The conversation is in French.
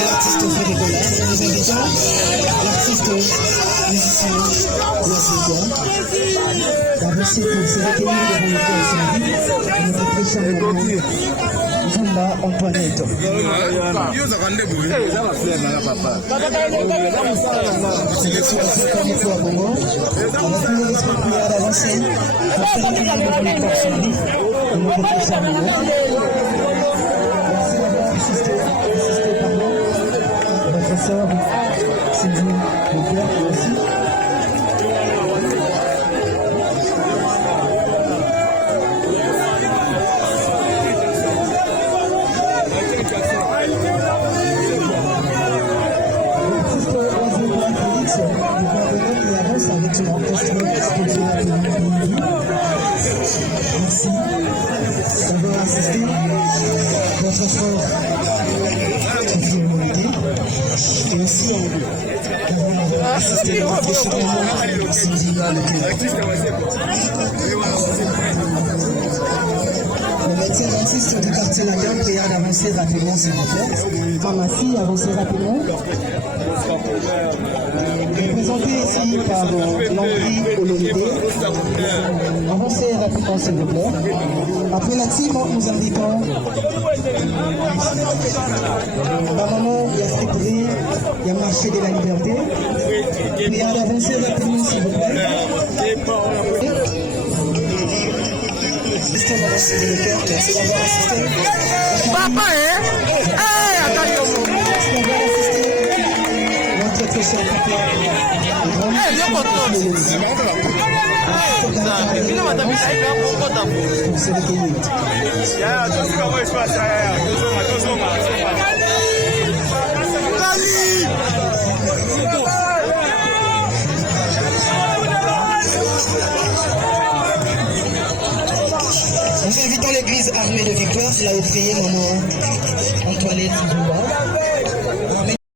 L'artiste fait des collages, nous invitons l'artiste musicien Ouaziga d'avancer pour se recueillir devant le cœur samedi, notre très cher moment Zumba Antoinette. Sélection de ce premier fois à Bongo, avec tout l'esprit prière d'avancer pour se recueillir devant le cœur samedi, notre très cher moment. Merci d'avoir assisté pardon. Votre sœur, Sylvie, mon père, aussi. Avec son orchestre exposé à midi. Merci d'avoir assisté. Votre frère, Sophie Moïté, et aussi d'avoir assisté à notre cérémonie Sylvie Le médecin dentiste du quartier Lacan, prière d'avancer rapidement, s'il vous plaît. Pharmacie, avancez rapidement. Présenté ici par Landry Olomide. Avancez rapidement, s'il vous plaît. Après la team, nous invitons la maman, il y a Frédéric, il y a Marché de la Liberté. Prière d'avancer rapidement, s'il vous plaît. Merci d'avoir assisté. Papa, hein? Attends, notre très cher papa. C'est le